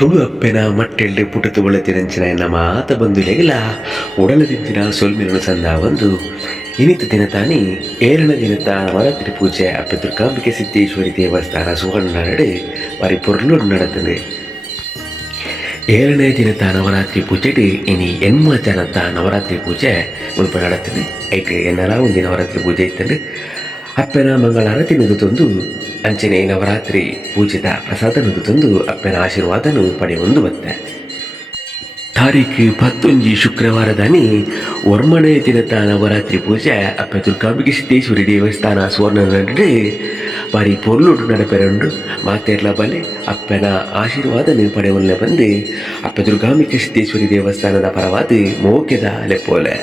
ತುಳು ಅಪ್ಪೆನ ಮಟ್ಟೆಳ್ಳೆ ಪುಟತು ಒಳತಿರಂಚಿನ ಎನ್ನ ಮಾತ ಬಂದುಲೆಗಿಲ ಉಡಲದಿದ್ದಿನ ಸೊಲ್ಮಿನ ಸಂದ ಒಂದು ಇನಿತ ದಿನ ತಾನಿ 7ನೇ ದಿನದ ನವರಾತ್ರಿ ಪೂಜೆ ಅಪ್ಪೆ ದುರ್ಗಾಂಬಿಕೆ ಸಿದ್ದೇಶ್ವರಿ ದೇವಸ್ಥಾನ ಸುವರ್ಣ ನಡೆ ಬಾರಿ ಪೊರ್ಲುಡು ನಡೆತದೆ. 7ನೇ ದಿನದ ನವರಾತ್ರಿ ಪೂಜೆಡು ಇನಿ ಎನ್ಮ ಜನದ ನವರಾತ್ರಿ ಪೂಜೆ ಮುಲ್ಪ ನಡೆತದೆ. ಐತೆ ಎನ್ನಲ ಒಂದು ನವರಾತ್ರಿ ಪೂಜೆ ಇತ್ತಂದು ಅಪ್ಪನ ಮಂಗಳಾರತಿ ನುಡಿತೊಂದು ಅಂಚನೆ ನವರಾತ್ರಿ ಪೂಜೆದ ಪ್ರಸಾದ ನುಡಿತೊಂದು ಅಪ್ಪನ ಆಶೀರ್ವಾದನು ಪಡೆಯೊಂದು ಬತ್ತೆ. ತಾರೀಖು 11 ಶುಕ್ರವಾರದನಿ ಒರ್ಮನೆ ದಿನದ ನವರಾತ್ರಿ ಪೂಜೆ ಅಪ್ಪ ದುರ್ಗಾಂಬಿಕೆ ಸಿದ್ದೇಶ್ವರಿ ದೇವಸ್ಥಾನ ಸುವರ್ಣ ನಡೆ ಬಾರಿ ಪೊರ್ಲುಡು ನಡಪೆರಂಡು ಮಾತೆರ್ಲ ಬಲೆ ಅಪ್ಪನ ಆಶೀರ್ವಾದನು ಪಡೆಯೊಲ್ಲ ಬಂದು ಅಪ್ಪ ದುರ್ಗಾಂಬಿಕೆ ಸಿದ್ದೇಶ್ವರಿ ದೇವಸ್ಥಾನದ ಪರವಾದ ಮೋಕೆದ ಲೆಪ್ಪೋಲೆ.